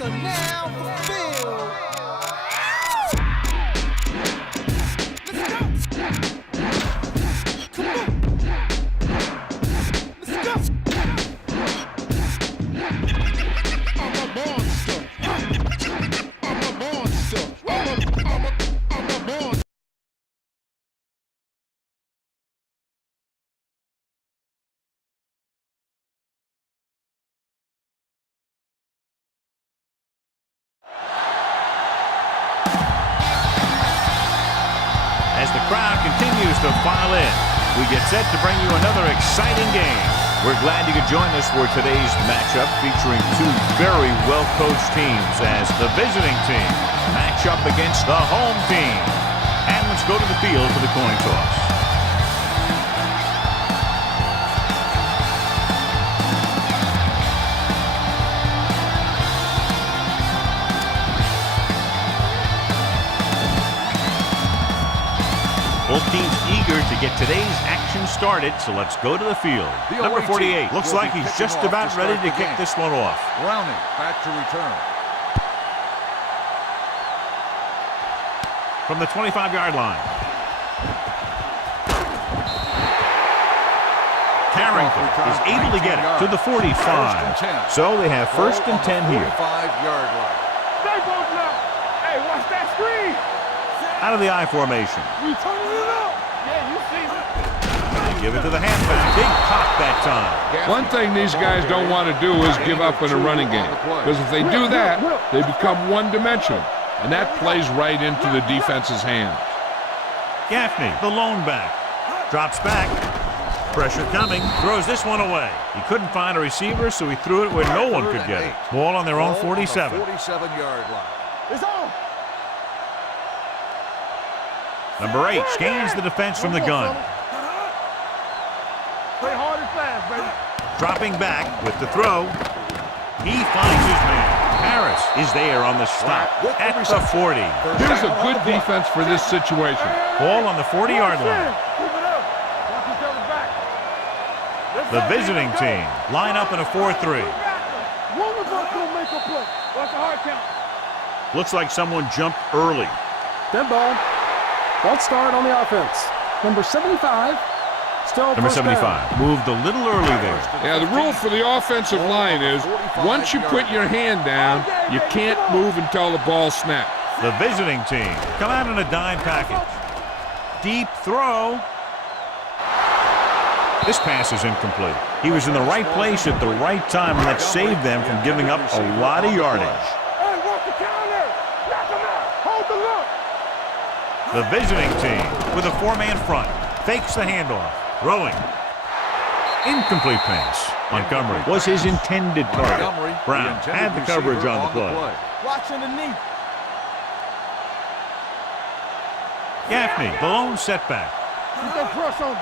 So now fulfilled. As the crowd continues to file in, we get set to bring you another exciting game. We're glad you could join us for today's matchup featuring two very well-coached teams as the visiting team match up against the home team. And let's go to the field for the coin toss. Both teams eager to get today's action started, so let's go to the field. Number 48 looks like he's just about ready to kick this one off. Browning back to return. From the 25-yard line. Carrington is able to get it to the 45. So they have first and 10 here. 45-yard line. Stay close now. Hey, watch that screen. Out of the I formation. We turning it up. Yeah, you see it. They give it to the halfback. Big pop that time. One thing these guys don't want to do is give up in a running game. Because if they do that, they become one-dimensional. And that plays right into the defense's hands. Gaffney, the lone back. Drops back. Pressure coming. Throws this one away. He couldn't find a receiver, so he threw it where no one could get it. Ball on their own 47. 47-yard line. It's on. Number 8 gains the defense from the gun. Play hard and fast, baby. Dropping back with the throw. He finds his man. Harris is there on the stop at the 40. Here's a good defense for this situation. Ball on the 40-yard line. Keep it up. Watch each other back. The visiting team line up in a 4-3. One of us gonna make a play. Watch the hard count. Looks like someone jumped early. Dead ball. Don't start on the offense. Number 75. Still Number first 75 down. moved a little early there. Yeah, the rule for the offensive line is once you put your hand down, you can't move until the ball snaps. The visiting team come out in a dime package. Deep throw. This pass is incomplete. He was in the right place at the right time, and that saved them from giving up a lot of yardage. Hey, watch the counter. Knock him out. Hold the look. The visiting team with a 4-man front fakes the handoff. Throwing. Incomplete pass. Montgomery was his intended target. Brown had the coverage on the play. Watch underneath. Gaffney, the lone setback. Keep that press on him.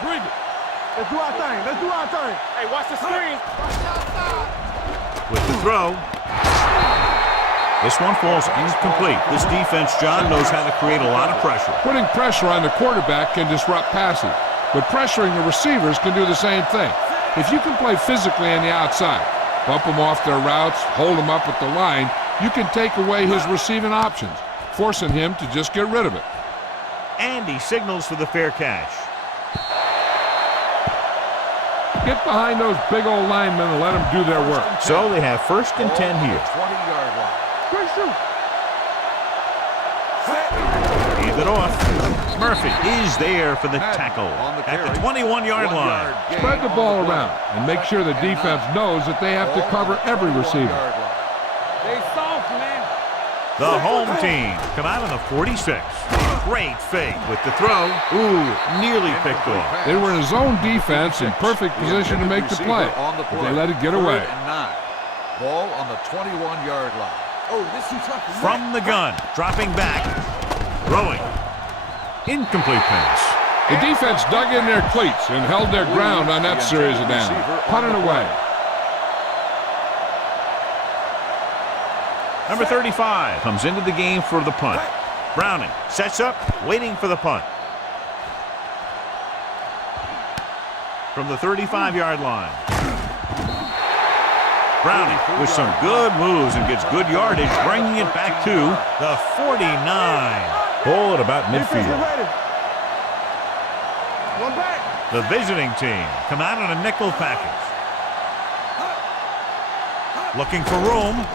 Bring it. Let's do our thing. Let's do our thing. Hey, watch the screen. With the throw. This one falls incomplete. This defense, John, knows how to create a lot of pressure. Putting pressure on the quarterback can disrupt passing, but pressuring the receivers can do the same thing. If you can play physically on the outside, bump them off their routes, hold them up at the line, you can take away his receiving options, forcing him to just get rid of it. And he signals for the fair catch. Get behind those big old linemen and let them do their work. So they have first and 10 here. 20-yard line. Great shoot. Hands it off. Murphy is there for the tackle at the 21-yard line. Spread the ball around and make sure the defense knows that they have to cover every receiver. They soft, man. The home team come out on the 46. Great fake with the throw. Ooh, nearly picked off. They were in a zone defense in perfect position to make the play, but they let it get away. Ball on the 21-yard line. Oh, this too tough. From the gun, dropping back, throwing. Incomplete pass. The defense dug in their cleats and held their ground on that series of downs. Punted away. Number 35 comes into the game for the punt. Browning sets up, waiting for the punt. From the 35-yard line. Browning with some good moves and gets good yardage, bringing it back to the 49. Ball at about midfield. The visiting team come out in a nickel package. Looking for room.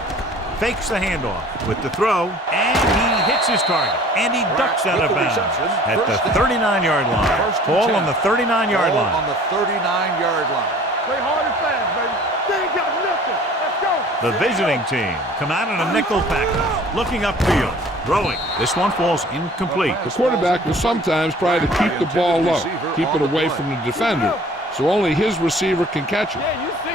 Fakes the handoff with the throw, and he hits his target, and he ducks out of bounds at the 39-yard line. Ball on the 39-yard line. On the 39-yard line. Play hard and fast, baby. They ain't got nothing. Let's go. The visiting team come out in a nickel package, looking upfield, throwing. This one falls incomplete. The quarterback will sometimes try to keep the ball low, keep it away from the defender, so only his receiver can catch it.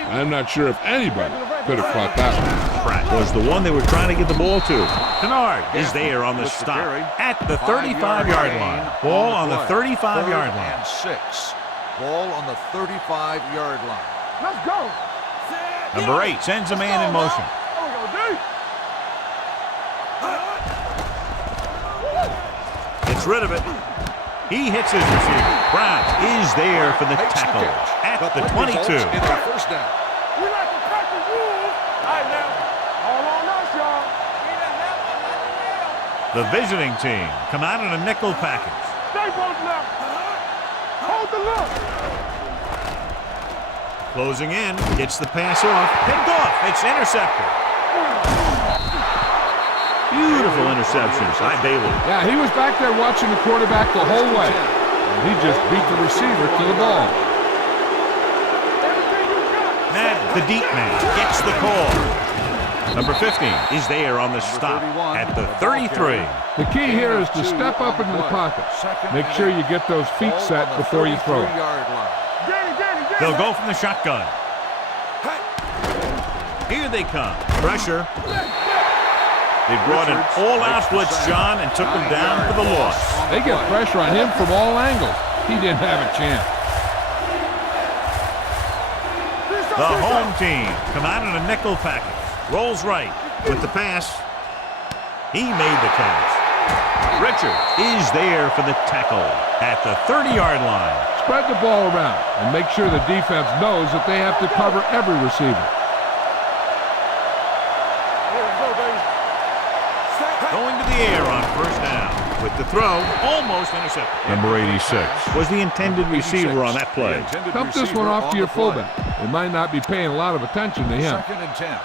I'm not sure if anybody could have caught that one. Pratt was the one they were trying to get the ball to. Kennard is there on the stop at the 35-yard line. Ball on the 35-yard line. And 6. Ball on the 35-yard line. Let's go. Number 8 sends a man in motion. Gets rid of it. He hits his receiver. Brown is there for the tackle at the 22. First down. We like to cut the rules. All right, now. All on us, y'all. The visiting team come out in a nickel package. Stay both left. Hold the look. Closing in, gets the pass off, picked off, it's intercepted. Beautiful interceptions by Bailey. Yeah, he was back there watching the quarterback the whole way. And he just beat the receiver to the ball. Madden, the deep man, gets the call. Number 15 is there on the stop at the 33. The key here is to step up into the pocket. Make sure you get those feet set before you throw it. They'll go from the shotgun. Here they come. Pressure. They brought an all-out blitz, John, and took him down for the loss. They get pressure on him from all angles. He didn't have a chance. The home team come out in a nickel package. Rolls right with the pass. He made the catch. Richard is there for the tackle at the 30-yard line. Spread the ball around and make sure the defense knows that they have to cover every receiver. Going to the air on first down with the throw, almost intercepted. Number 86 was the intended receiver on that play. Dump this one off to your fullback. They might not be paying a lot of attention to him. 2nd and 10.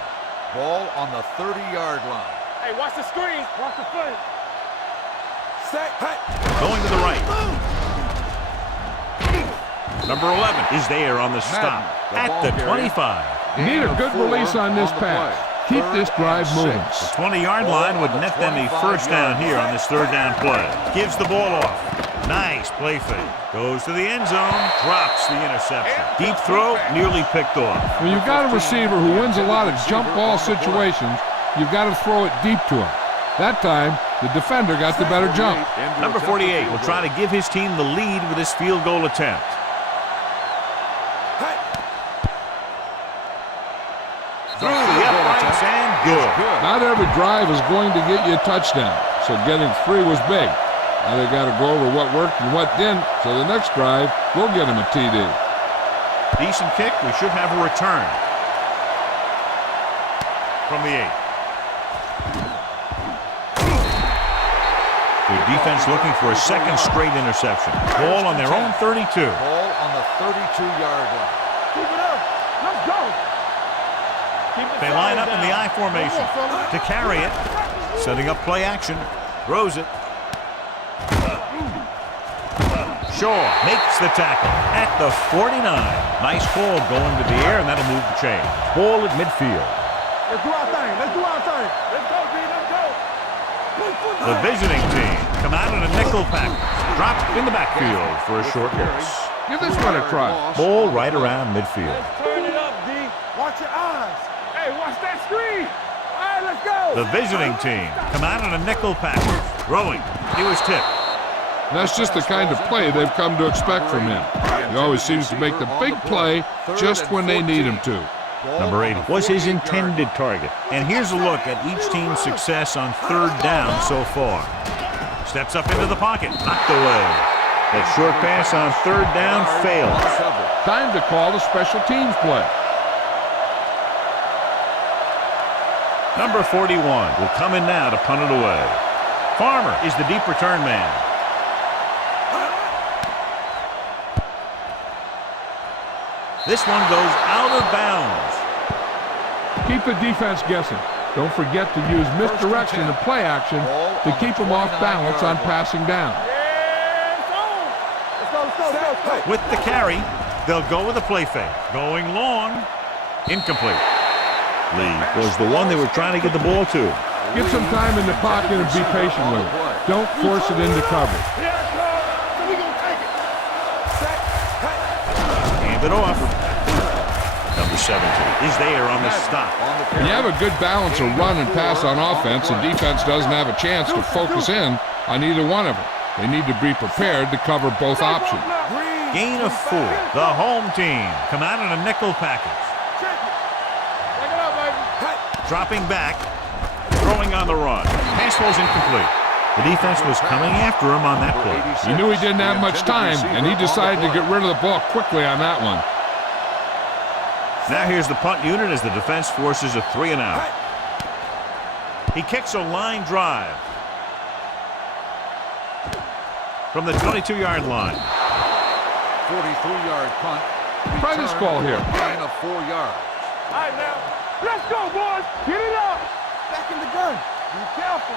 Ball on the 30-yard line. Hey, watch the screen. Watch the play. Set. Hey. Going to the right. Number 11 is there on the stop at the 25. You need a good release on this pass. Keep this drive moving. The 20-yard line would net them a first down here on this third down play. Gives the ball off. Nice play fake. Goes to the end zone. Drops the interception. Deep throw, nearly picked off. When you've got a receiver who wins a lot of jump ball situations, you've got to throw it deep to him. That time, the defender got the better jump. Number 48 will try to give his team the lead with this field goal attempt. Through the uprights and good. Not every drive is going to get you a touchdown, so getting 3 was big. Now they got to go over what worked and what didn't, so the next drive will get him a TD. Decent kick. We should have a return from the 8. Their defense looking for a second straight interception. Ball on their own 32. Ball on the 32-yard line. Keep it up. Let's go. They line up in the I formation to carry it. Setting up play action. Throws it. Shaw makes the tackle at the 49. Nice call going to the air, and that'll move the chain. Ball at midfield. Let's do our thing. Let's do our thing. Let's go, B. Let's go. The visiting team come out in a nickel package. Drop in the backfield for a short loss. Give this one a try. Ball right around midfield. Turn it up, D. Watch your eyes. Hey, watch that screen. All right, let's go. The visiting team come out in a nickel package. Throwing. He was tipped. That's just the kind of play they've come to expect from him. He always seems to make the big play just when they need him to. Number 80 was his intended target. And here's a look at each team's success on third down so far. Steps up into the pocket. Knocked away. That short pass on third down fails. Time to call the special teams play. Number 41 will come in now to punt it away. Farmer is the deep return man. This one goes out of bounds. Keep the defense guessing. Don't forget to use misdirection and play action to keep them off balance on passing down. With the carry, they'll go with a play fake. Going long. Incomplete. Lee was the one they were trying to get the ball to. Get some time in the pocket and be patient with it. Don't force it into cover. Hand it off. Number 17 is there on the stop. When you have a good balance of run and pass on offense, and defense doesn't have a chance to focus in on either one of them. They need to be prepared to cover both options. Gain of 4. The home team come out in a nickel package. Dropping back, throwing on the run. Pass was incomplete. The defense was coming after him on that play. He knew he didn't have much time, and he decided to get rid of the ball quickly on that one. Now here's the punt unit as the defense forces a 3 and out. He kicks a line drive from the 22-yard line. 43-yard punt. Try this call here. Gain of 4 yards. All right, now. Let's go, boys. Get it up. Back in the gun. Be careful.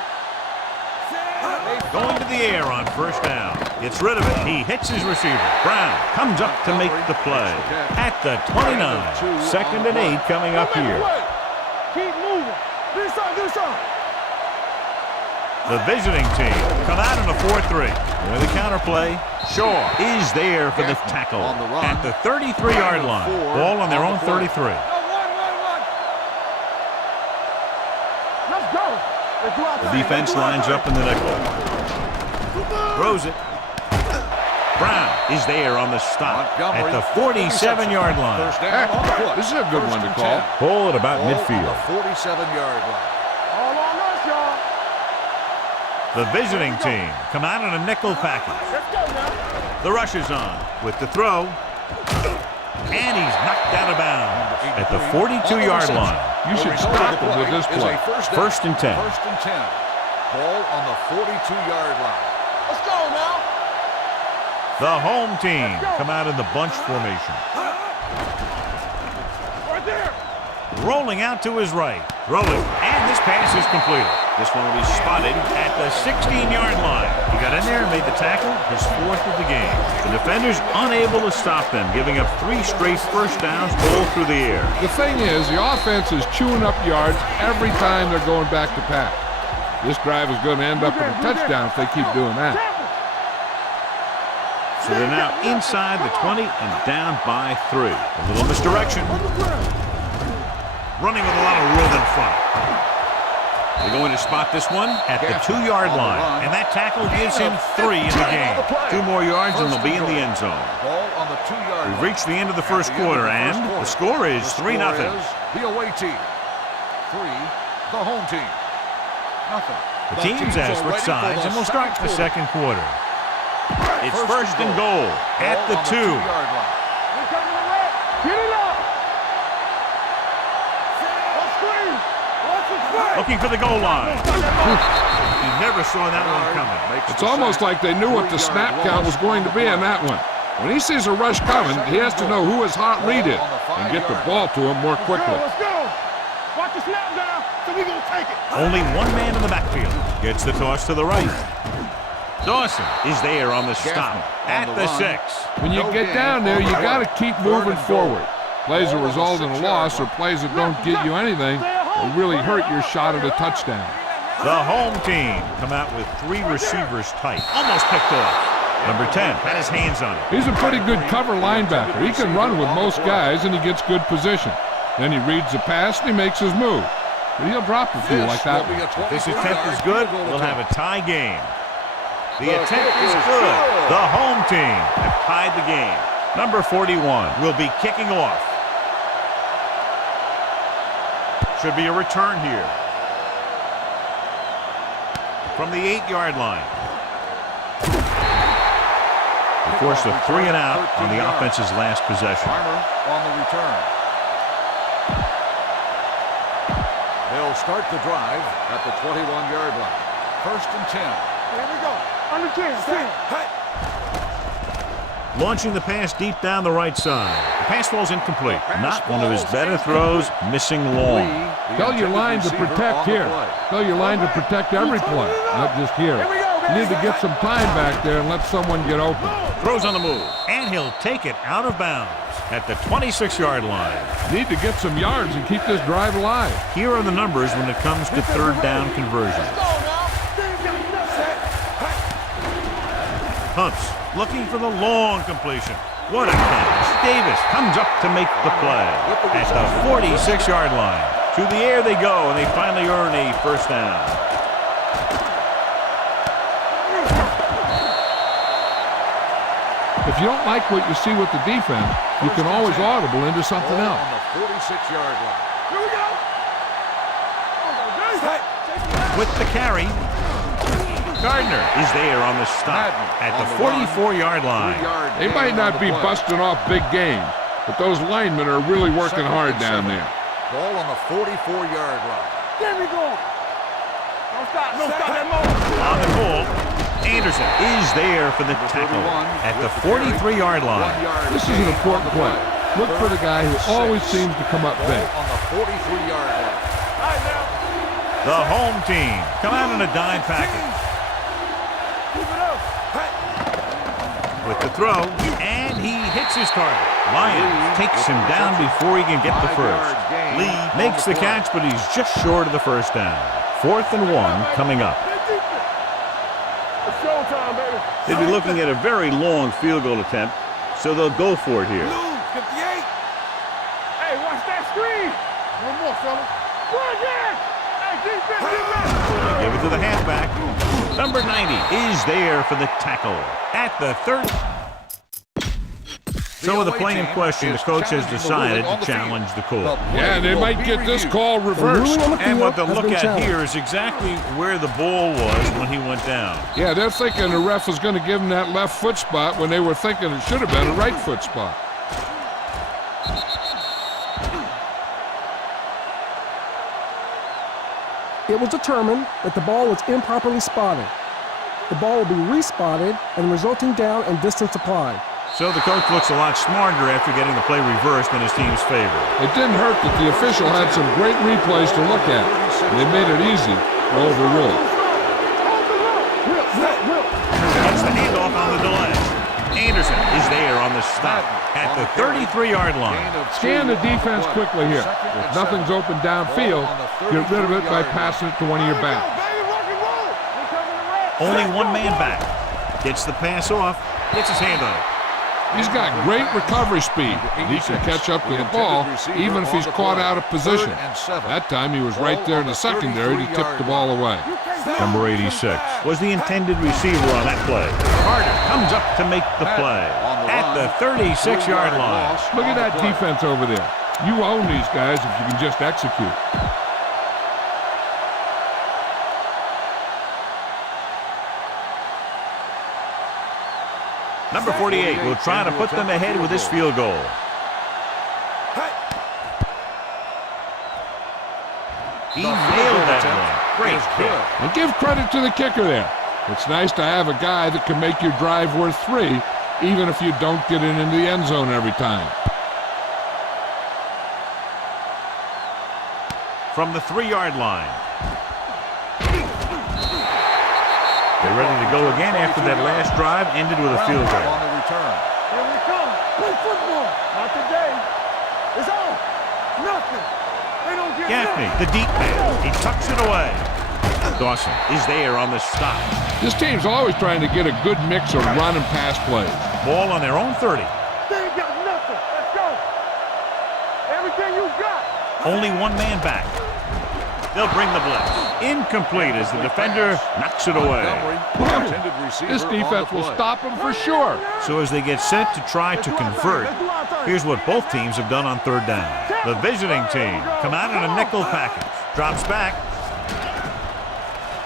Going to the air on first down. Gets rid of it. He hits his receiver. Brown comes up to make the play at the 29. 2nd and 8 coming up here. Keep moving. Do something. The visiting team come out in a 4-3. With a counterplay, Shaw is there for the tackle at the 33-yard line. Ball on their own 33. Let's go. The defense lines up in the nickel. Throws it. Brown is there on the stop at the 47-yard line. This is a good one to call. Ball at about midfield. 47-yard line. All on us, y'all. The visiting team come out in a nickel package. Let's go now. The rush is on with the throw. And he's knocked out of bounds at the 42-yard line. You should stop him with this play. First and 10. First and 10. Ball on the 42-yard line. Let's go now. The home team come out in the bunch formation. Right there. Rolling out to his right. Rolling. And this pass is completed. This one will be spotted at the 16-yard line. He got in there and made the tackle, his 4th of the game. The defenders unable to stop them, giving up 3 straight first downs all through the air. The thing is, the offense is chewing up yards every time they're going back to pass. This drive is going to end up with a touchdown if they keep doing that. So they're now inside the 20 and down by 3. A little misdirection. Running with a lot of room in front. They're going to spot this one at the 2-yard line. And that tackle gives him 3 in the game. 2 more yards and they'll be in the end zone. Ball on the 2-yard line. We've reached the end of the first quarter and the score is 3-0. The away team. 3. The home team. Nothing. The teams have switched sides and we'll start the second quarter. It's first and goal at the 2. Get it up. Looking for the goal line. He never saw that one coming. It's almost like they knew what the snap count was going to be on that one. When he sees a rush coming, he has to know who his hot read is and get the ball to him more quickly. Let's go. Watch the snap down, so we're going to take it. Only one man in the backfield. Gets the toss to the right. Dawson is there on the stop at the 6. When you get down there, you got to keep moving forward. Plays that result in a loss or plays that don't get you anything will really hurt your shot at a touchdown. The home team come out with 3 receivers tight. Almost picked off. Number 10 had his hands on it. He's a pretty good cover linebacker. He can run with most guys and he gets good position. Then he reads the pass and he makes his move. But he'll drop a few like that one. If this attempt is good, we'll have a tie game. The attempt is good. The home team have tied the game. Number 41 will be kicking off. Should be a return here. From the 8-yard line. They forced a 3 and out on the offense's last possession. Farmer on the return. They'll start the drive at the 21-yard line. 1st and 10. Here we go. On the 10. Launching the pass deep down the right side. The pass falls incomplete. Not one of his better throws, missing long. Tell your line to protect here. Tell your line to protect every play, not just here. You need to get some time back there and let someone get open. Throws on the move, and he'll take it out of bounds at the 26-yard line. Need to get some yards and keep this drive alive. Here are the numbers when it comes to third down conversion. Hunts looking for the long completion. What a catch. Davis comes up to make the play at the 46-yard line. To the air they go, and they finally earn a first down. If you don't like what you see with the defense, you can always audible into something else. On the 46-yard line. Here we go. With the carry, Gardner is there on the stop at the 44-yard line. They might not be busting off big games, but those linemen are really working hard down there. Ball on the 44-yard line. There we go. Don't stop that moment. On the goal, Anderson is there for the tackle at the 43-yard line. This is an important play. Look for the guy who always seems to come up big. On the 43-yard line. The home team come out in a dime package. With the throw, and he hits his target. Lyons takes him down before he can get the first. Lee makes the catch, but he's just short of the first down. 4th and 1 coming up. It's showtime, baby. They'll be looking at a very long field goal attempt, so they'll go for it here. 58. Hey, watch that screen. One more, fella. Go again. Hey, defense. They give it to the halfback. Number 90 is there for the tackle at the 30. So with the play in question, the coach has decided to challenge the call. Yeah, they might get this call reversed. And what they'll look at here is exactly where the ball was when he went down. Yeah, they're thinking the ref was going to give him that left foot spot when they were thinking it should have been a right foot spot. It was determined that the ball was improperly spotted. The ball will be respotted and resulting down and distance applied. So the coach looks a lot smarter after getting the play reversed in his team's favor. It didn't hurt that the official had some great replays to look at. And they made it easy to overrule. Cuts the handoff on the delay. Anderson is there on the stop at the 33-yard line. Scan the defense quickly here. If nothing's open downfield, get rid of it by passing it to one of your backs. Only one man back. Gets the pass off, gets his hand on it. He's got great recovery speed. He can catch up to the ball even if he's caught out of position. That time he was right there in the secondary to tip the ball away. Number 86 was the intended receiver on that play. Carter comes up to make the play at the 36-yard line. Look at that defense over there. You own these guys if you can just execute. Number 48 will try to put them ahead with this field goal. He nailed that one. Great kick. And give credit to the kicker there. It's nice to have a guy that can make your drive worth 3, even if you don't get it into the end zone every time. From the 3-yard line. They're ready to go again after that last drive ended with a field goal. On the return. Here we come. Play football. Not today. It's on. Nothing. They don't get Gaffney, the deep man. He tucks it away. Dawson is there on the stop. This team's always trying to get a good mix of run and pass plays. Ball on their own 30. They ain't got nothing. Let's go. Everything you got. Only one man back. They'll bring the blitz. Incomplete as the defender knocks it away. This defense will stop him for sure. So as they get set to try to convert, here's what both teams have done on third down. The visiting team come out in a nickel package. Drops back.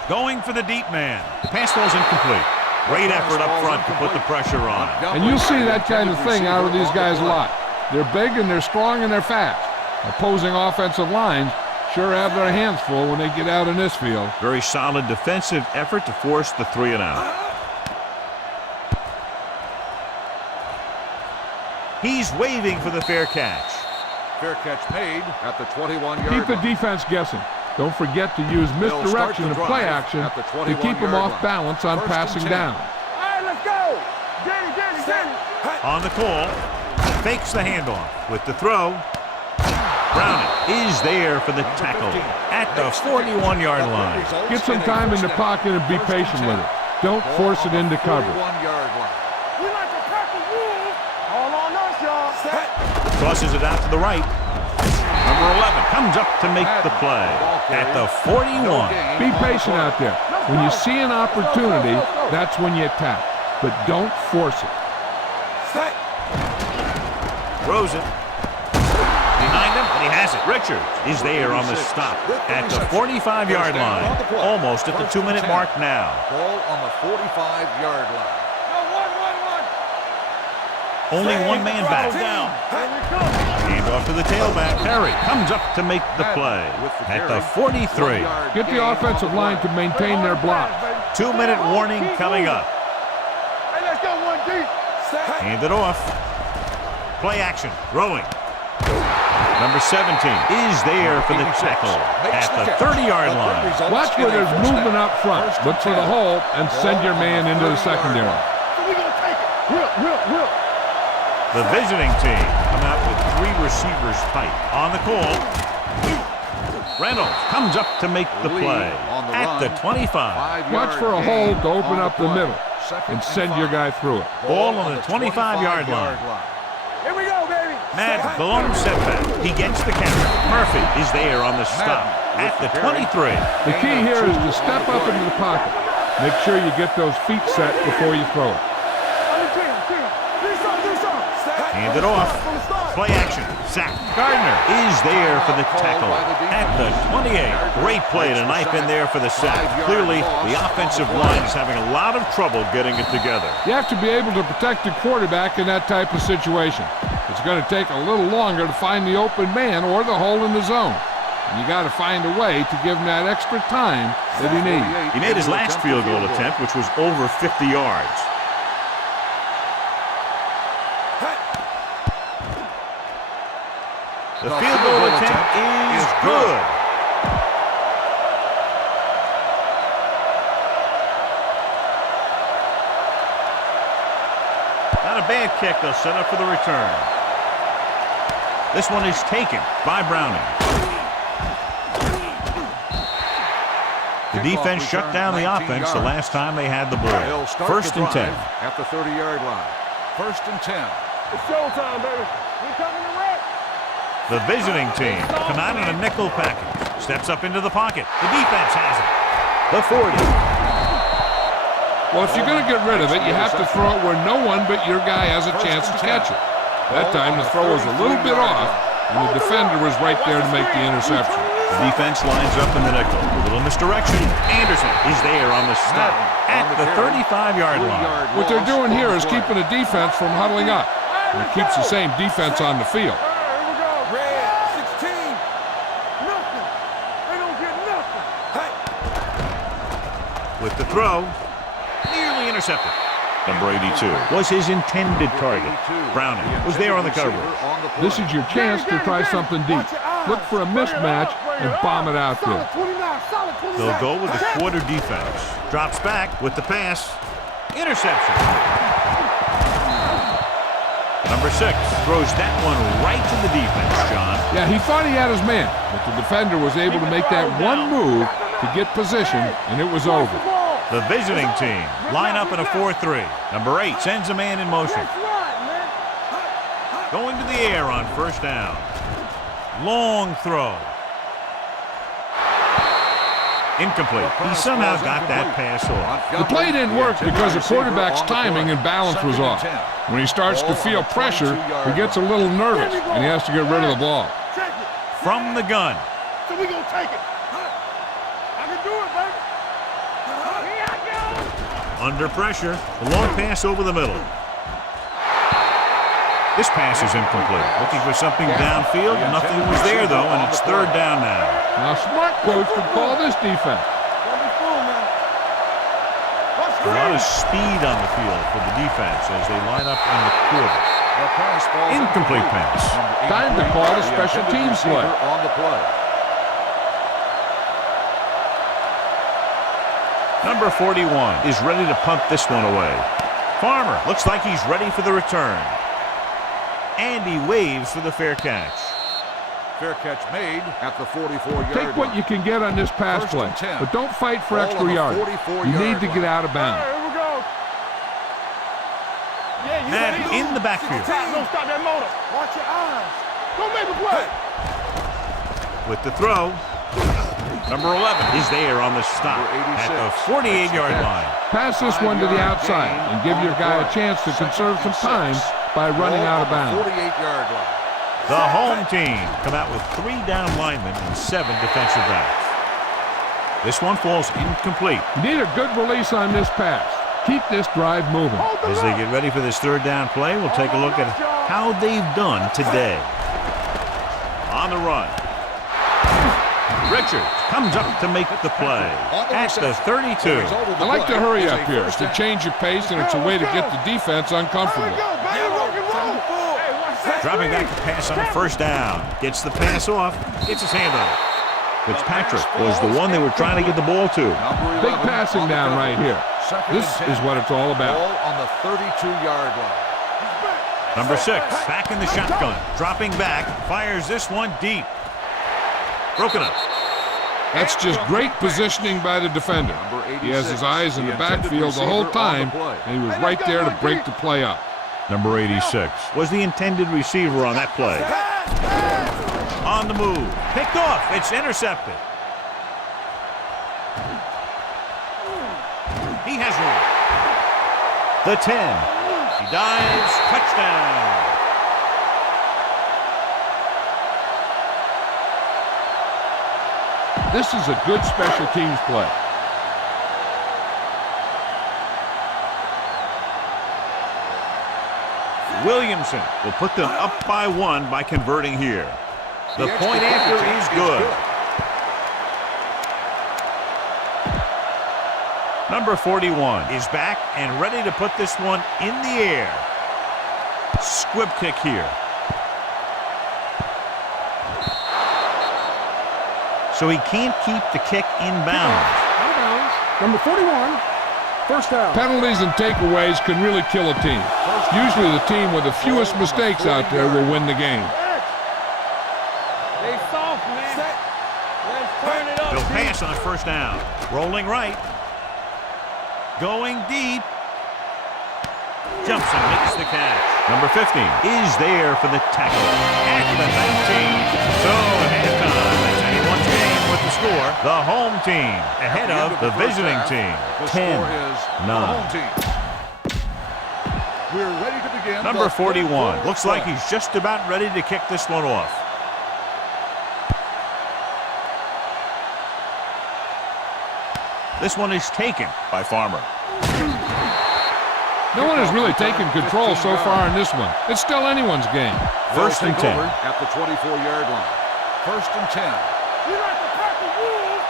Going for the deep man. Pass falls incomplete. Great effort up front to put the pressure on. And you'll see that kind of thing out of these guys a lot. They're big and they're strong and they're fast. Opposing offensive lines sure have their hands full when they get out in this field. Very solid defensive effort to force the 3 and out. He's waving for the fair catch. Fair catch made at the 21-yard Keep the line. defense guessing. Don't forget to use misdirection of play action to keep them off balance on passing down. All right, let's go. Get it. On the call, fakes the handoff with the throw. Browning is there for the tackle at the 41-yard line. Get some time in the pocket and be patient with it. Don't force it into cover. 41-yard line. We like to tackle rules. All on us, y'all. Tosses it out to the right. Number 11 comes up to make the play at the 41. Be patient out there. When you see an opportunity, that's when you attack. But don't force it. Throws it. Behind him, and he has it. Richards is there on the stop at the 45-yard line. Almost at the 2-minute mark now. Ball on the 45-yard line. Only one man back. Hand off to the tailback. Perry comes up to make the play at the 43. Get the offensive line to maintain their block. 2-minute warning coming up. Hey, let's go one deep. Hand it off. Play action. Throwing. Number 17 is there for the tackle at the 30-yard line. Watch where there's movement up front. Look for the hole and send your man into the secondary. So we gonna take it. Will. The visiting team come out with 3 receivers tight. On the call, Reynolds comes up to make the play at the 25. Watch for a hole to open up the middle and send your guy through it. Ball on the 25-yard line. Here we go, baby. Mad blown setback. He gets the counter. Murphy is there on the stop at the 23. The key here is to step up into the pocket. Make sure you get those feet set before you throw it. Hand it off. Play action. Zach Gardner is there for the tackle at the 28. Great play to knife in there for the sack. Clearly, the offensive line is having a lot of trouble getting it together. You have to be able to protect the quarterback in that type of situation. It's going to take a little longer to find the open man or the hole in the zone. And you got to find a way to give him that extra time that he needs. He made his last field goal attempt, which was over 50 yards. The field goal attempt is good. Not a bad kick. They'll set up for the return. This one is taken by Browning. The defense shut down the offense the last time they had the ball. First and 10. At the 30-yard line. First and 10. It's showtime, baby. We coming to wreck. The visiting team come out in a nickel package. Steps up into the pocket. The defense has it. The 40. Well, if you're going to get rid of it, you have to throw it where no one but your guy has a chance to catch it. That time the throw was a little bit off, and the defender was right there to make the interception. The defense lines up in the nickel. A little misdirection. Anderson is there on the stop at the 35-yard line. What they're doing here is keeping the defense from huddling up. And it keeps the same defense on the field. With the throw, nearly intercepted. Number 82 was his intended target. Browning was there on the coverage. This is your chance to try something deep. Look for a mismatch and bomb it out there. They'll go with the quarter defense. Drops back with the pass. Interception. Number 6 throws that one right to the defense, John. Yeah, he thought he had his man, but the defender was able to make that one move to get position, and it was over. The visiting team line up in a 4-3. Number 8 sends a man in motion. Going to the air on first down. Long throw. Incomplete. He somehow got that pass off. The play didn't work because the quarterback's timing and balance was off. When he starts to feel pressure, he gets a little nervous, and he has to get rid of the ball. From the gun. So we gonna take it. I can do it, baby. Here I go. Under pressure. The long pass over the middle. This pass is incomplete. Looking for something downfield. Nothing was there, though, and it's third down now. Now, smart coach would call this defense. A lot of speed on the field for the defense as they line up in the quarter. Incomplete pass. Time to call a special teams play. On the play. Number 41 is ready to punt this one away. Farmer looks like he's ready for the return. And he waves for the fair catch. Fair catch made at the 44-yard line. Take what you can get on this pass play, but don't fight for extra yards. You need to get out of bounds. Here we go. Yeah, Madden in the backfield. Don't stop that motor. Watch your eyes. Don't make a play. With the throw. Number 11 is there on the stop at the 48-yard line. Pass this one to the outside and give your guy a chance to conserve some time by running out of bounds. 48-yard line. The home team come out with 3 down linemen and 7 defensive backs. This one falls incomplete. You need a good release on this pass. Keep this drive moving. As they get ready for this third down play, we'll take a look at how they've done today. On the run. Richards comes up to make the play at the 32. I like to hurry up here. It's to change your pace, and it's a way to get the defense uncomfortable. Dropping back to pass on first down. Gets the pass off. Gets his hand on it. Fitzpatrick was the one they were trying to get the ball to. Big passing down right here. This is what it's all about. Ball on the 32-yard line. Number 6 back in the shotgun. Dropping back. Fires this one deep. Broken up. That's just great positioning by the defender. He has his eyes in the backfield the whole time, and he was right there to break the play up. Number 86 was the intended receiver on that play. On the move. Picked off. It's intercepted. He has room. The 10. He dives. Touchdown. This is a good special teams play. Williamson will put them up by 1 by converting here. The point after is good. Number 41 is back and ready to put this one in the air. Squib kick here. So he can't keep the kick in bounds. Number 41, first down. Penalties and takeaways can really kill a team. Usually the team with the fewest mistakes out there will win the game. They soft, man. Let's turn it up. He'll pass on first down. Rolling right. Going deep. Jumps and makes the catch. Number 15 is there for the tackle at the 19. So at halftime, it's anyone's game with the score. The home team ahead of the visiting team. The score is the home team. We're ready to begin. Number 41 looks like he's just about ready to kick this one off. This one is taken by Farmer. No one has really taken control so far in this one. It's still anyone's game. First and 10. At the 24-yard line. First and 10. You like to crack the rules.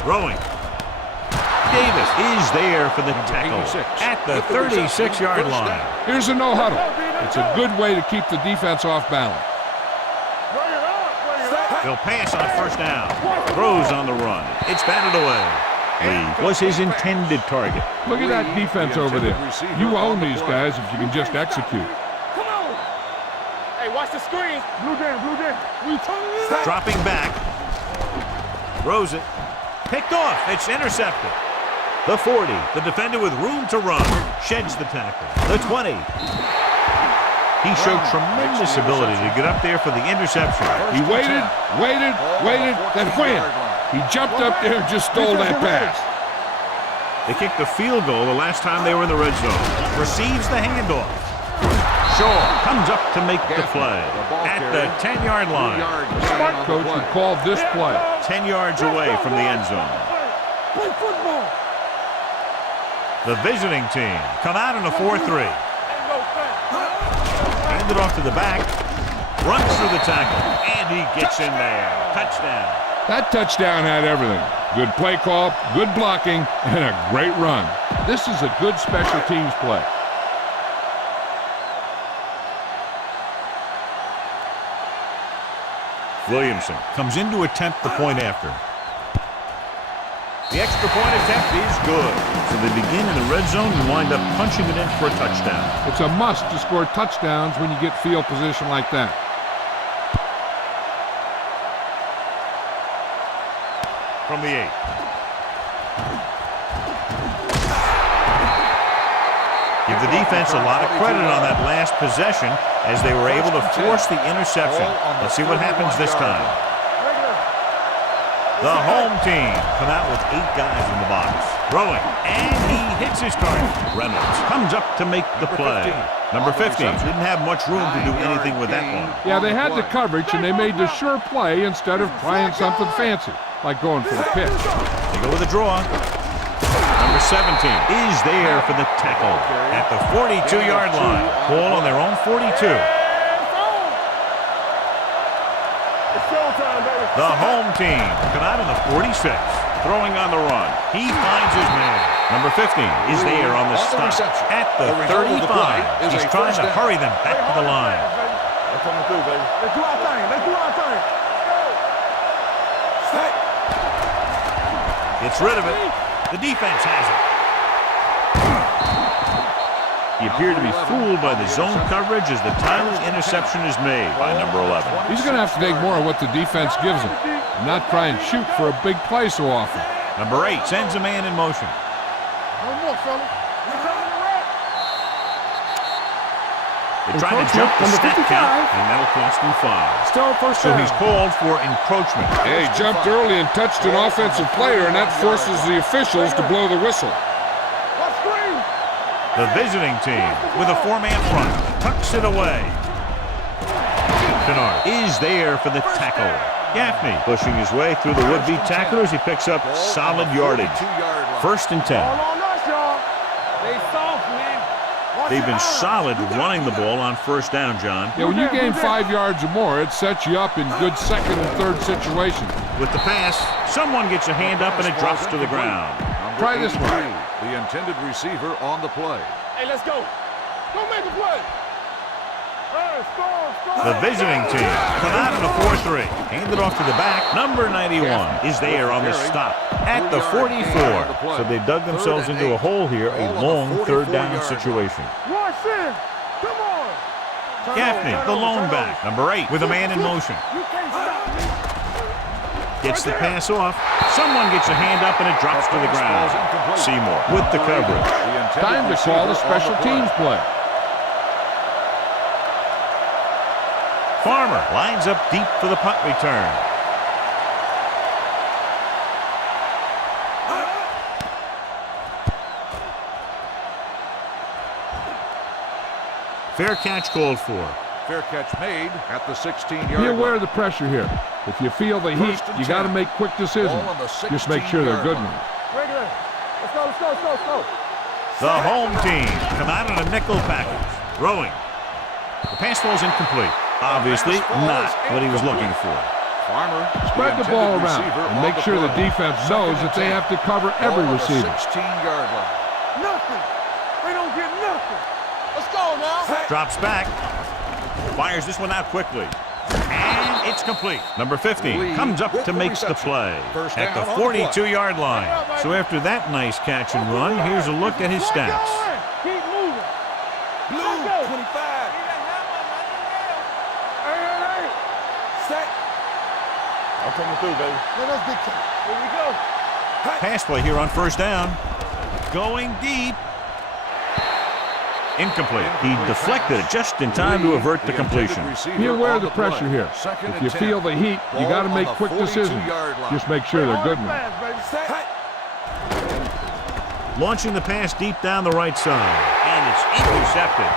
Throwing. Davis is there for the tackle at the 36-yard line. Here's a no huddle. It's a good way to keep the defense off balance. Bring it up. Bring it up. He'll pass on first down. Throws on the run. It's batted away. Lee was his intended target. Look at that defense over there. You own these guys if you can just execute. Come on. Hey, watch the screen. Blue jam, blue jam. We turning it up. Dropping back. Throws it. Picked off. It's intercepted. The 40. The defender with room to run. Sheds the tackle. The 20. He showed tremendous ability to get up there for the interception. He waited, then wham! He jumped up there and just stole that pass. They kicked the field goal the last time they were in the red zone. Receives the handoff. Shaw comes up to make the play at the 10-yard line. The smart coach would call this play 10 yards away from the end zone. Play football. The visiting team come out in a 4-3. Ain't no thing. Hand it off to the back. Runs through the tackle. And he gets in there. Touchdown. That touchdown had everything. Good play call, good blocking, and a great run. This is a good special teams play. Williamson comes in to attempt the point after. The extra point attempt is good. So they begin in the red zone and wind up punching it in for a touchdown. It's a must to score touchdowns when you get field position like that. From the 8. Give the defense a lot of credit on that last possession as they were able to force the interception. Let's see what happens this time. The home team come out with 8 guys in the box. Throwing, and he hits his target. Reynolds comes up to make the play. Number 15 didn't have much room to do anything with that one. Yeah, they had the coverage, and they made the sure play instead of trying something fancy, like going for the pitch. They go with a draw. Number 17 is there for the tackle at the 42-yard line. Ball on their own 42. The home team come out in the 46, throwing on the run. He finds his man. Number 15 is there on the stop at the 35. He's trying to hurry them back to the line. Let's do our thing. Let's do our thing. Gets rid of it. The defense has it. He appeared to be fooled by the zone coverage as the timely interception is made by number 11. He's going to have to take more of what the defense gives him and not try and shoot for a big play so often. Number 8 sends a man in motion. No more, fella. They try to jump the snap count, and that'll cost him 5. Still first So down. he's called for encroachment. Yeah, he jumped early and touched an offensive player, and that forces the officials to blow the whistle. The visiting team with a 4-man front tucks it away. Kennard is there for the tackle. Gaffney pushing his way through the would-be tacklers. He picks up solid yardage. 1st and 10. They've been solid running the ball on 1st down, John. Yeah, when you gain 5 yards or more, it sets you up in good 2nd and 3rd situations. With the pass, someone gets a hand up and it drops to the ground. Try this one. The intended receiver on the play. Hey, let's go. Go make a play. The visiting team come out in a 4-3. Hand it off to the back. Number 91 is there on the stop at the 44. So they dug themselves into a hole here, a long 3rd down situation. Rush in. Come on. Gaffney, the lone back. Number 8 with a man in motion. You can't stop me. Gets the pass off. Someone gets a hand up and it drops to the ground. Seymour with the coverage. Time to call a special teams play. Farmer lines up deep for the punt return. Fair catch called for. Fair catch made at the 16-yard Be aware line. of the pressure here. If you feel the heat, you got to make quick decisions. Ball on the Just make sure they're good 16-yard ones. Regular. Let's go, let's go, let's go, let's go. The home team come out in a nickel package. Throwing. The pass falls incomplete. Obviously not what he was looking for. Farmer, Spread the ball around and make sure the defense knows that they have to cover every receiver. 16-yard line. Nothing. They don't get nothing. Let's go now. Drops back. Fires this one out quickly. And it's complete. Number 15 comes up to make the play at the 42-yard line. So after that nice catch and run, here's a look at his stats. Keep moving. Blue, 25. Hey. Set. I'm coming through, baby. Let us big time. Here we go. Pass play here on 1st down. Going deep. Incomplete. He deflected it just in time to avert the completion. Be aware of the pressure here. If you feel the heat, you got to make quick decisions. Just make sure they're good ones. Launching the pass deep down the right side. And it's intercepted.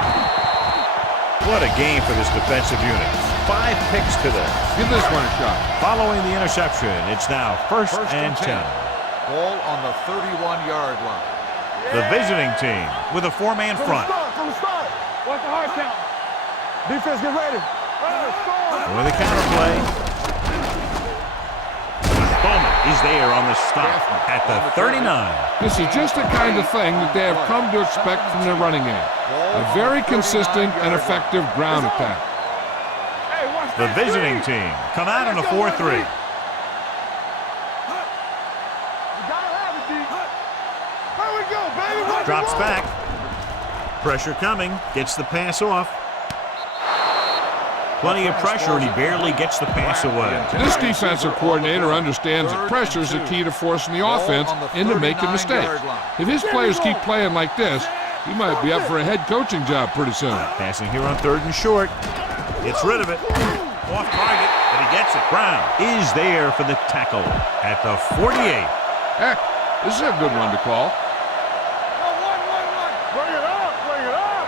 What a game for this defensive unit. 5 picks today. Give this one a shot. Following the interception, it's now 1st and 10. Ball on the 31-yard line. The visiting team with a 4-man front. From the start. What's the hard count? Defense, get ready. With a counter play. Bowman is there on the stop at the 39. This is just the kind of thing that they have come to expect from their running game. A very consistent and effective ground attack. The visiting team come out in a 4-3. Drops back. Pressure coming. Gets the pass off. Plenty of pressure, and he barely gets the pass away. This defensive coordinator understands that pressure is the key to forcing the offense into making mistakes. If his players keep playing like this, he might be up for a head coaching job pretty soon. Passing here on 3rd and short. Gets rid of it. Off target, but he gets it. Brown is there for the tackle at the 48. Heck, this is a good one to call. Bring it up, bring it up.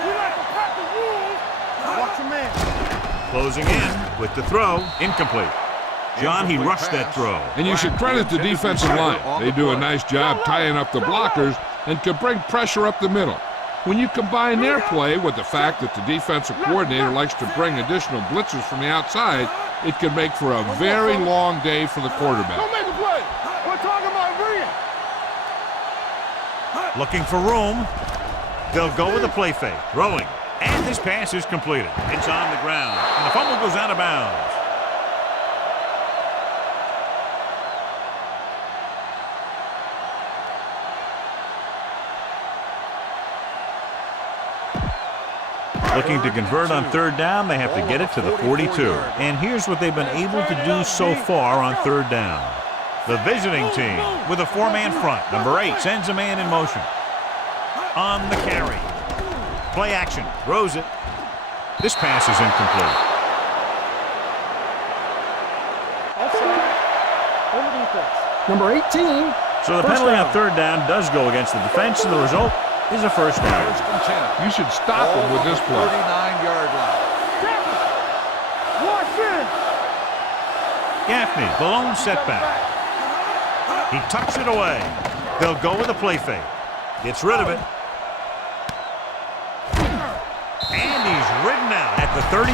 We like to pack the rules. Watch your man. Closing in with the throw. Incomplete. John, he rushed that throw. And you should credit the defensive line. They do a nice job tying up the blockers and can bring pressure up the middle. When you combine their play with the fact that the defensive coordinator likes to bring additional blitzers from the outside, it can make for a very long day for the quarterback. Don't make a play. We're talking about bringing. Looking for room. They'll go with a play fake. Throwing. And his pass is completed. It's on the ground. And the fumble goes out of bounds. Looking to convert on 3rd down, they have to get it to the 42. And here's what they've been able to do so far on 3rd down. The visiting team with a 4-man front. Number 8 sends a man in motion. On the carry. Play action. Throws it. This pass is incomplete. Number 18. So the penalty on 3rd down does go against the defense, and the result is a first down. You should stop him with this play. 39-yard line. Watch this. Gaffney, the lone setback. He tucks it away. They'll go with a play fake. Gets rid of it. And he's ridden out at the 32.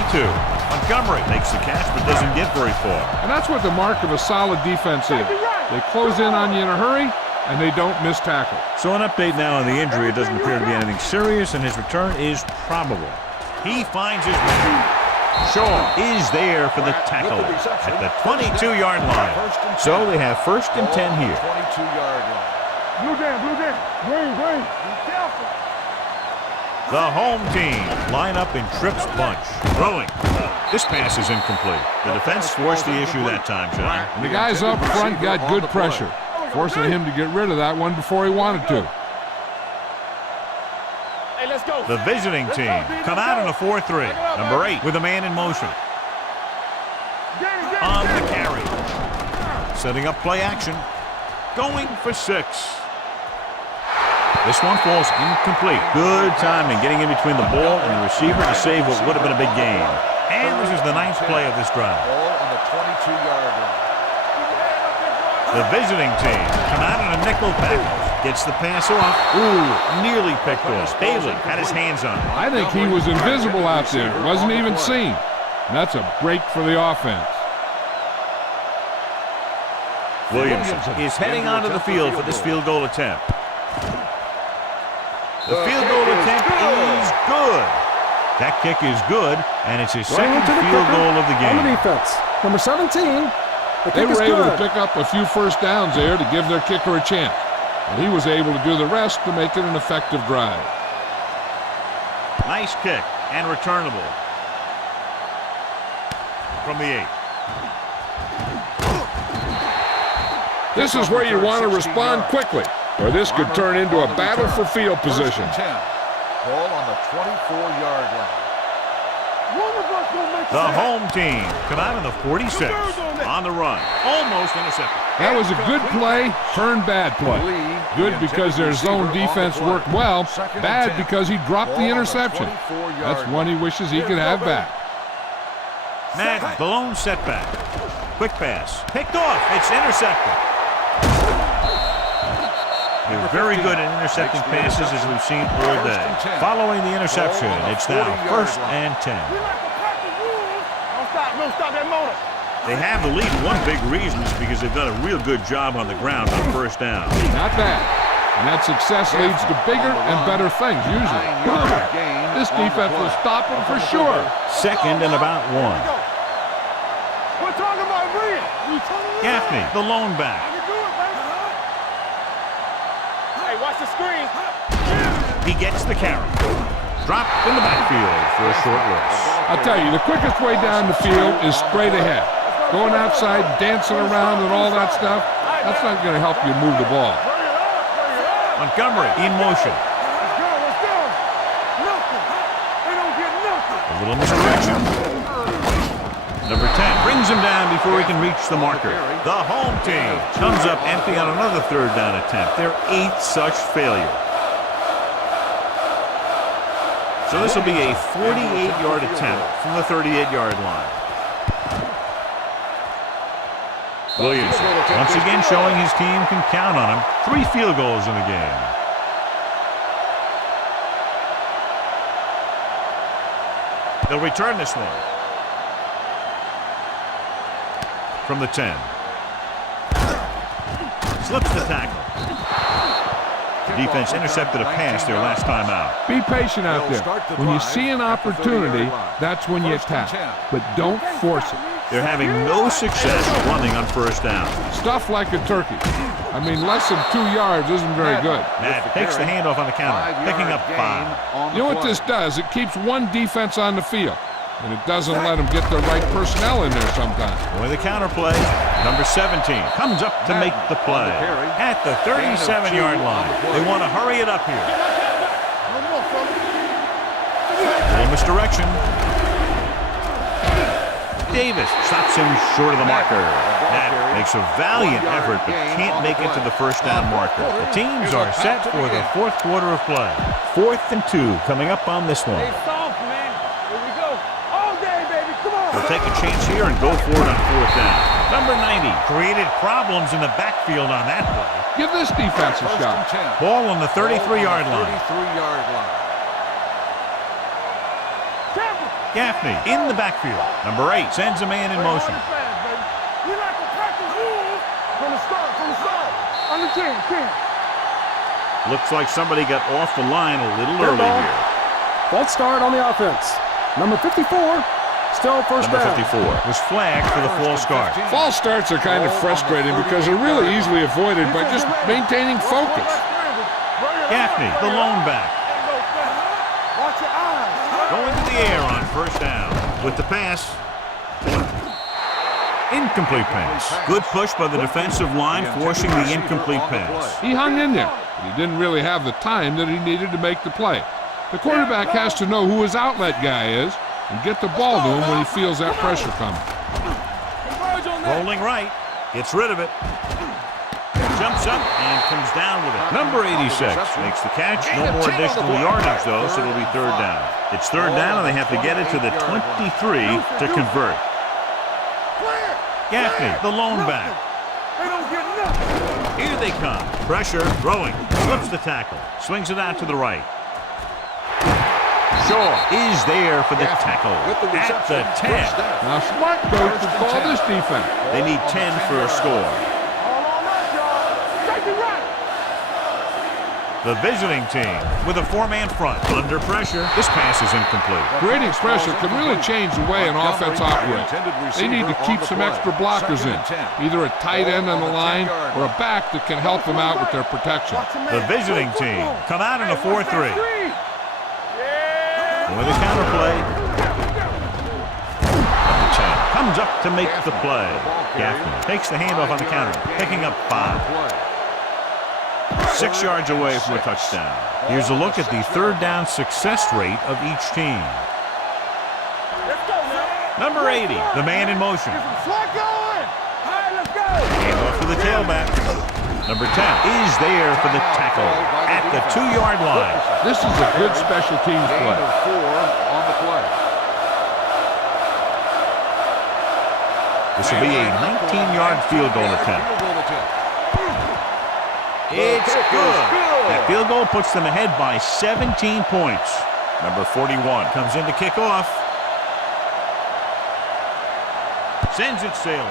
Montgomery makes the catch but doesn't get very far. And that's what the mark of a solid defense is. They close in on you in a hurry, and they don't miss tackle. So an update now on the injury. It doesn't appear to be anything serious, and his return is probable. He finds his man. Shaw is there for the tackle at the 22-yard line. So they have 1st and 10 here. 22-yard line. Blue down, green. Be careful. The home team line up in trips bunch. Throwing. This pass is incomplete. The defense forced the issue that time, John. And the guys up front got good pressure, forcing him to get rid of that one before he wanted to. Hey, let's go. The visiting team come out in a 4-3. Number 8 with a man in motion. On the carry. Setting up play action. Going for 6. This one falls incomplete. Good timing getting in between the ball and the receiver to save what would have been a big gain. And this is the 9th play of this drive. Ball on the 22-yard line. The visiting team come out in a nickel package. Gets the pass off. Ooh, nearly picked off. Bailey had his hands on it. I think he was invisible out there. Wasn't even seen. And that's a break for the offense. Williamson is heading onto the field for this field goal attempt. The field goal attempt is good. That kick is good, and it's his second field goal of the game. On the defense. Number 17. The They kick is were able to good. pick up a few first downs there to give their kicker a chance. And he was able to do the rest to make it an effective drive. Nice kick and returnable from the 8. This is where you want to respond quickly, or this could turn into a battle for field position. 1st and 10. Ball on the 24-yard line. One of us will make The home team come out in the 46 on the run. Almost intercepted. That was a good play, turned bad play. Good because their zone defense worked well, bad because he dropped the interception. That's one he wishes he could have back. Madden, the lone setback. Quick pass. Picked off. It's intercepted. They're very good at intercepting passes, as we've seen all day. Following the interception, it's now 1st and 10. Don't stop that motor. They have the lead. One big reason is because they've done a real good job on the ground on 1st down. Not bad. And that success leads to bigger and better things, usually. This defense will stop them for sure. 2nd and about 1. We're talking about Bria. Gaffney, the lone back. Hey, watch the screen. He gets the carry. Dropped in the backfield for a short loss. I'll tell you, the quickest way down the field is straight ahead. Going outside, dancing around and all that stuff, that's not going to help you move the ball. Montgomery in motion. Let's go. Nothing. They don't get nothing. A little misdirection. Number 10 brings him down before he can reach the marker. The home team comes up empty on another 3rd down attempt. Their 8th such failure. So this will be a 48-yard attempt from the 38-yard line. Williamson once again showing his team can count on him. 3 field goals in the game. They'll return this one. From the 10. Slips the tackle. The defense intercepted a pass their last time out. Be patient out there. When you see an opportunity, that's when you attack. But don't force it. They're having no success running on 1st down. Stuff like a turkey. I mean, less than 2 yards isn't very good. Madden takes the handoff on the counter, picking up 5. You know what this does? It keeps one defense on the field, and it doesn't let them get the right personnel in there sometimes. With the counter play, number 17 comes up to make the play. At the 37-yard line, they want to hurry it up here. A little misdirection. Davis stops him short of the marker. That makes a valiant effort, but can't make it to the 1st down marker. The teams are set for the 4th quarter of play. 4th and 2 coming up on this one. Stay soft, man. Here we go. All day, baby. Come on. They'll take a chance here and go for it on 4th down. Number 90 created problems in the backfield on that play. Give this defense a shot. Ball on the 33-yard line. Gaffney in the backfield. Number 8 sends a man in motion. You like to practice rules from the start. On the 10. Looks like somebody got off the line a little early here. False start on the offense. Number 54, still 1st Number down. 54 was flagged for the false start. False starts are kind of frustrating because they're really easily avoided by just maintaining focus. Gaffney, the lone back. Watch your eyes. Going to the air on 1st down. With the pass. Incomplete pass. Good push by the defensive line, forcing the incomplete pass. He hung in there, but he didn't really have the time that he needed to make the play. The quarterback has to know who his outlet guy is and get the ball to him when he feels that pressure coming. Rolling right. Gets rid of it. Jumps up and comes down with it. Number 86 makes the catch. No more additional yardage, though, so it'll be 3rd down. It's 3rd down, and they have to get it to the 23 to convert. Gaffney, the lone back. They don't get nothing. Here they come. Pressure, throwing. Slips the tackle. Swings it out to the right. Shaw is there for the tackle at the 10. Now, smart coach would call this defense. They need 10 for a score. The visiting team with a 4-man front. Under pressure, this pass is incomplete. Creating pressure can really change the way an offense operates. They need to keep some extra blockers in, either a tight end on the line or a back that can help them out with their protection. The visiting team come out in a 4-3. With a counter play. Number 10 comes up to make the play. Gaffney takes the handoff on the counter, picking up 5. 6 yards away from a touchdown. Here's a look at the 3rd down success rate of each team. Number 80, the man in motion. Handoff to the tailback. Number 10 is there for the tackle at the 2-yard line. This is a good special teams play. This will be a 19-yard field goal attempt. It's good. That field goal puts them ahead by 17 points. Number 41 comes in to kick off. Sends it sailing.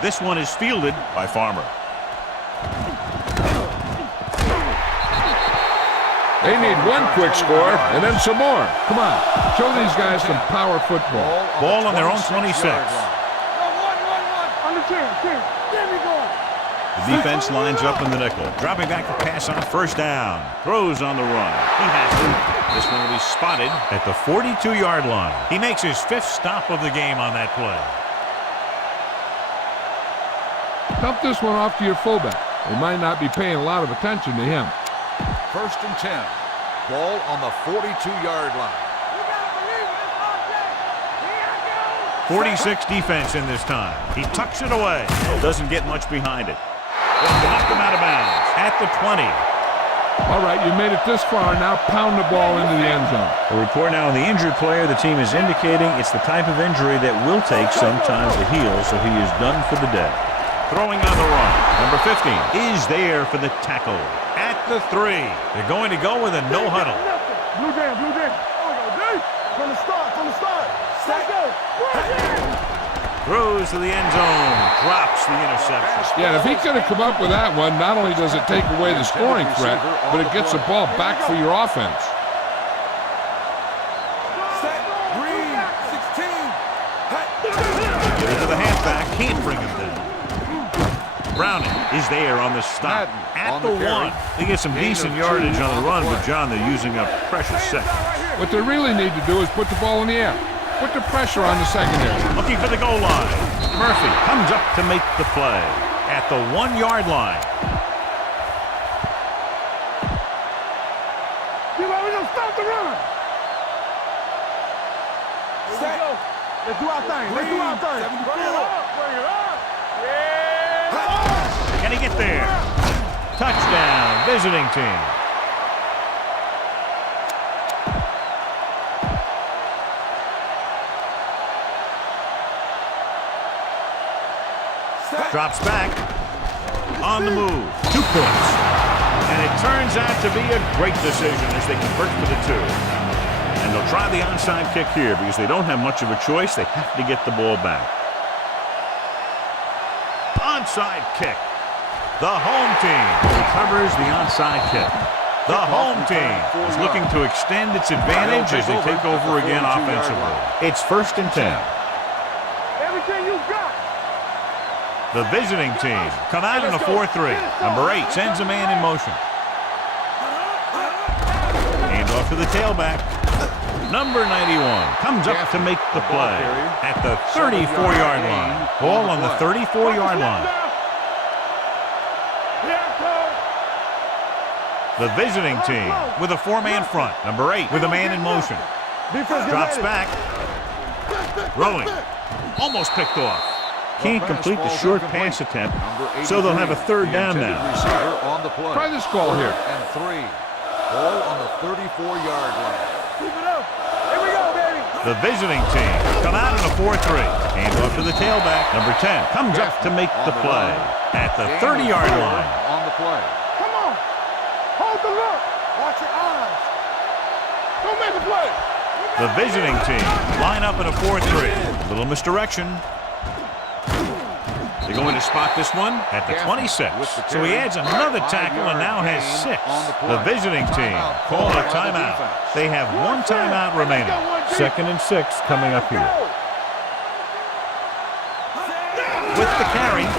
This one is fielded by Farmer. They need one quick score and then some more. Come on, show these guys some power football. Ball on their own 26. On the 10. There we go. The defense lines up in the nickel. Dropping back to pass on first down. Throws on the run. He has it. This one will be spotted at the 42-yard line. He makes his 5th stop of the game on that play. Dump this one off to your fullback. They might not be paying a lot of attention to him. 1st and 10. Ball on the 42-yard line. 46 defense in this time. He tucks it away. Doesn't get much behind it. Knocked him out of bounds at the 20. All right, you made it this far. Now pound the ball into the end zone. A report now on the injured player. The team is indicating it's the type of injury that will take some time to heal, so he is done for the day. Throwing on the run. Number 15 is there for the tackle at the 3. They're going to go with a no huddle. Blue jam. Oh, go, from the start. Let's go. Throws to the end zone. Drops the interception. Yeah, if he could have come up with that one, not only does it take away the scoring threat, but it gets the ball back for your offense. Set. Green. 16. Give it to the halfback. Can't bring him down. Browning is there on the stop at the 1. They get some decent yardage on the run, but John, they're using up precious seconds. What they really need to do is put the ball in the air. Put the pressure on the secondary. Looking for the goal line. Murphy comes up to make the play at the 1-yard line. We're going to stop the run. Set. Let's do our thing. Bring it up. Yeah. Can he get there? Touchdown, visiting team. Drops back. On the move. 2 points. And it turns out to be a great decision as they convert for the 2. And they'll try the onside kick here because they don't have much of a choice. They have to get the ball back. Onside kick. The home team recovers the onside kick. The home team is looking to extend its advantage as they take over again offensively. It's 1st and 10. Everything you got. The visiting team come out in a 4-3. Number 8 sends a man in motion. Hand off to the tailback. Number 91 comes up to make the play at the 34-yard line. Ball on the 34-yard line. The visiting team with a 4-man front. Number 8 with a man in motion. Drops back. Rolling. Almost picked off. Can't complete the short pass attempt, so they'll have a 3rd down now. Try this call here. And 3. Ball on the 34-yard line. Keep it up. Here we go, baby. The visiting team come out in a 4-3. Hand off to the tailback. Number 10 comes up to make the play at the 30-yard line. On the play. Come on. Hold the look. Watch your eyes. Don't make a play. The visiting team line up in a 4-3. Little misdirection. They're going to spot this one at the 26. So he adds another tackle and now has 6. The visiting team call a timeout. They have 1 timeout remaining. 2nd and 6 coming up here. With the carry,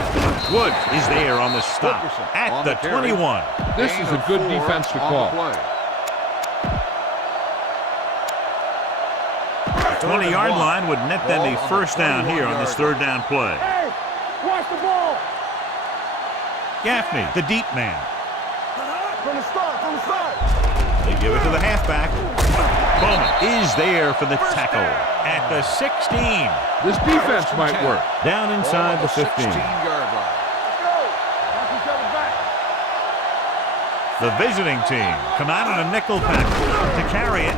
Woods is there on the stop at the 21. This is a good defense to call. The 20-yard line would net them a 1st down here on this 3rd down play. Hey, watch the ball. Gaffney, the deep man. From the start. They give it to the halfback. Bowman is there for the tackle at the 16. This defense might work. Down inside the 15. 16-yard line. The visiting team come out in a nickel package to carry it.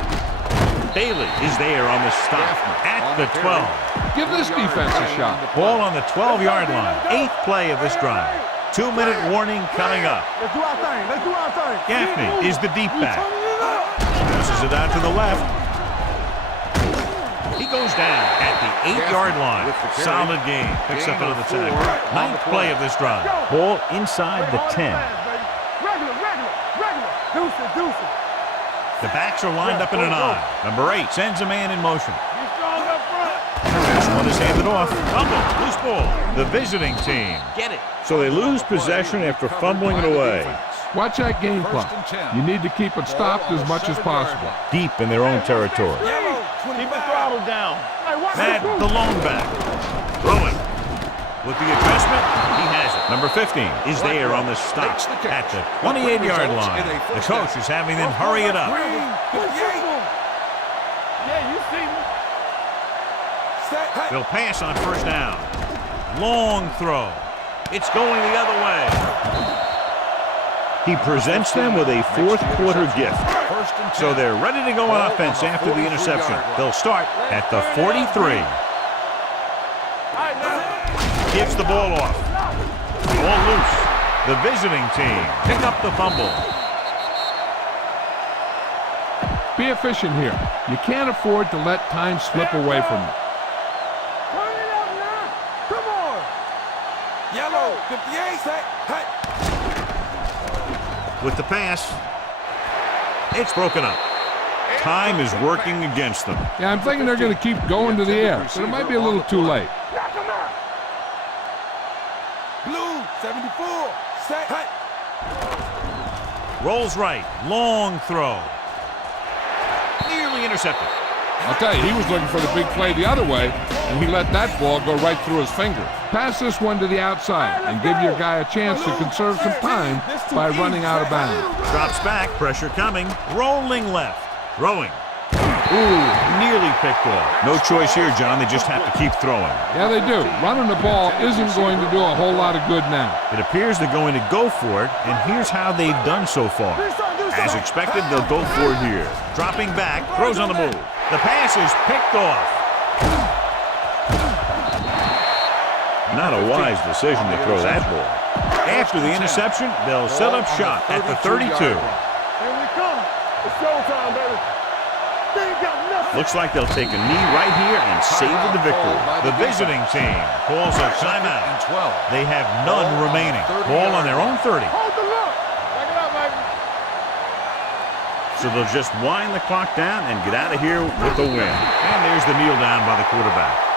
Bailey is there on the stop at the 12. Give this defense a shot. Ball on the 12-yard line. 8th play of this drive. 2-minute warning coming up. Let's do our thing. Let's do our thing. Gaffney is the deep back. Passes it out to the left. He goes down at the 8-yard line. Solid game. Picks up another tackle. 9th play of this drive. Ball inside the 10. Regular. Deuce it. The backs are lined up in an I. Number 8 sends a man in motion. Be strong up front. This one is handed off. Fumble. Loose ball. The visiting team get it. So they lose possession after fumbling it away. Watch that game clock. You need to keep it stopped as much as possible. Deep in their own territory. Keep the throttle down. Madden, the lone back. Throwing. With the adjustment, he has it. Number 15 is there on the stop at the 28-yard line. The coach is having them hurry it up. Yeah, you see me. They'll pass on first down. Long throw. It's going the other way. He presents them with a fourth-quarter gift. So they're ready to go on offense after the interception. They'll start at the 43. Gives the ball off. Ball loose. The visiting team pick up the fumble. Be efficient here. You can't afford to let time slip away from you. Turn it up now. Come on. Yellow, 58. With the pass, it's broken up. Time is working against them. Yeah, I'm thinking they're going to keep going to the air, but it might be a little too late. Knock him out. Blue, 74. Set. Rolls right. Long throw. Nearly intercepted. I'll tell you, he was looking for the big play the other way, and he let that ball go right through his finger. Pass this one to the outside and give your guy a chance to conserve some time by running out of bounds. Drops back. Pressure coming. Rolling left. Throwing. Ooh, nearly picked off. No choice here, John. They just have to keep throwing. Yeah, they do. Running the ball isn't going to do a whole lot of good now. It appears they're going to go for it, and here's how they've done so far. As expected, they'll go for it here. Dropping back, throws on the move. The pass is picked off. Not a wise decision to throw that ball. After the interception, they'll set up shop at the 32. Here we come. It's showtime, baby. They ain't got nothing. Looks like they'll take a knee right here and savor the victory. The visiting team calls a timeout. They have none remaining. Ball on their own 30. Hold the look. Back it up, baby. So they'll just wind the clock down and get out of here with a win. And there's the kneel down by the quarterback.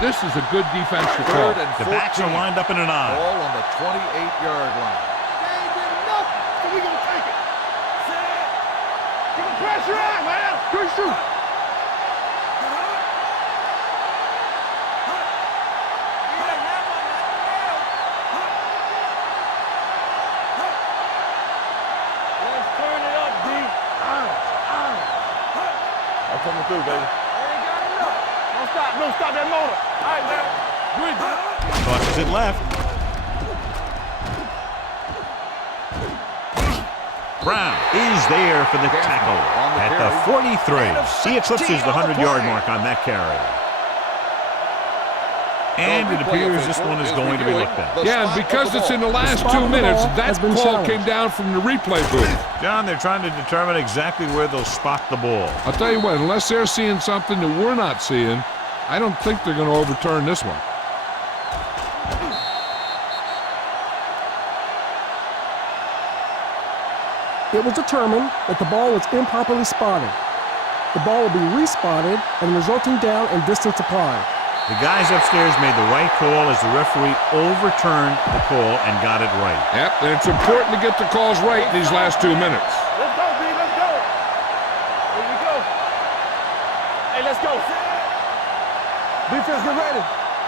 This is a good defense to call. The backs are lined up in an I. Ball on the 28-yard line. They ain't getting nothing, so we gonna take it. Get the pressure out, man. Good shoot. Let's turn it up, D. I'm coming through, baby. They ain't got enough. Don't stop that motor. All right, man. Bridge. Tosses it left. Brown is there for the tackle at the 43. He eclipses the 100-yard mark on that carry. And it appears this one is going to be looked at. Yeah, and because it's in the last 2 minutes, that call came down from the replay booth. John, they're trying to determine exactly where they'll spot the ball. I'll tell you what, unless they're seeing something that we're not seeing, I don't think they're going to overturn this one. It was determined that the ball was improperly spotted. The ball will be respotted and resulting down and distance applied. The guys upstairs made the right call as the referee overturned the call and got it right. Yep, and it's important to get the calls right in these last 2 minutes. Let's go, B. Let's go. Here we go. Hey, let's go. Defense, get ready.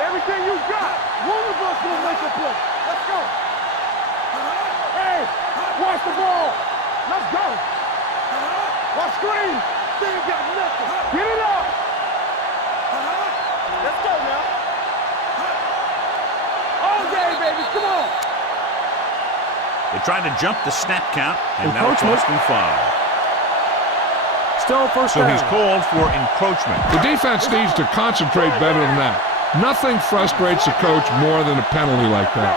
Everything you got. One of us will make a play. Let's go. Hey, watch the ball. Let's go. Watch screen. Get it up. Let's go now. All day, baby. Come on. They tried to jump the snap count, and now it's Encroachment. lost in 5. Still first So down. he's called for encroachment. The defense needs to concentrate better than that. Nothing frustrates a coach more than a penalty like that.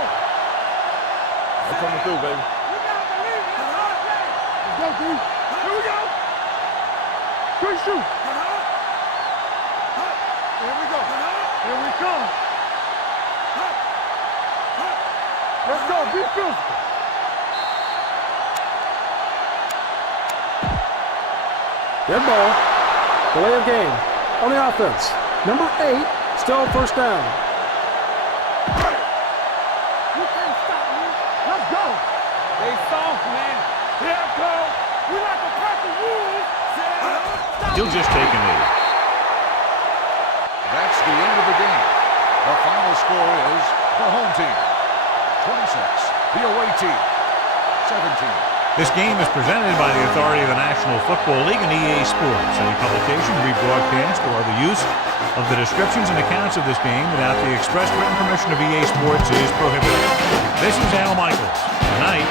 They're coming through, baby. Let's go, D. Here we go. Quick shoot. Here we go. Here we come. Let's go. Be physical. Dead ball. Delay of game. On the offense. Number 8, still first down. You can't stop me. Let's go. They soft, man. Here it comes. We like to crack the rules. He'll just take a knee. That's the end of the game. The final score is the home team 26, the away team 17. This game is presented by the authority of the National Football League and EA Sports. Any publication, rebroadcast, or other use of the descriptions and accounts of this game without the express written permission of EA Sports is prohibited. This is Al Michaels. Tonight,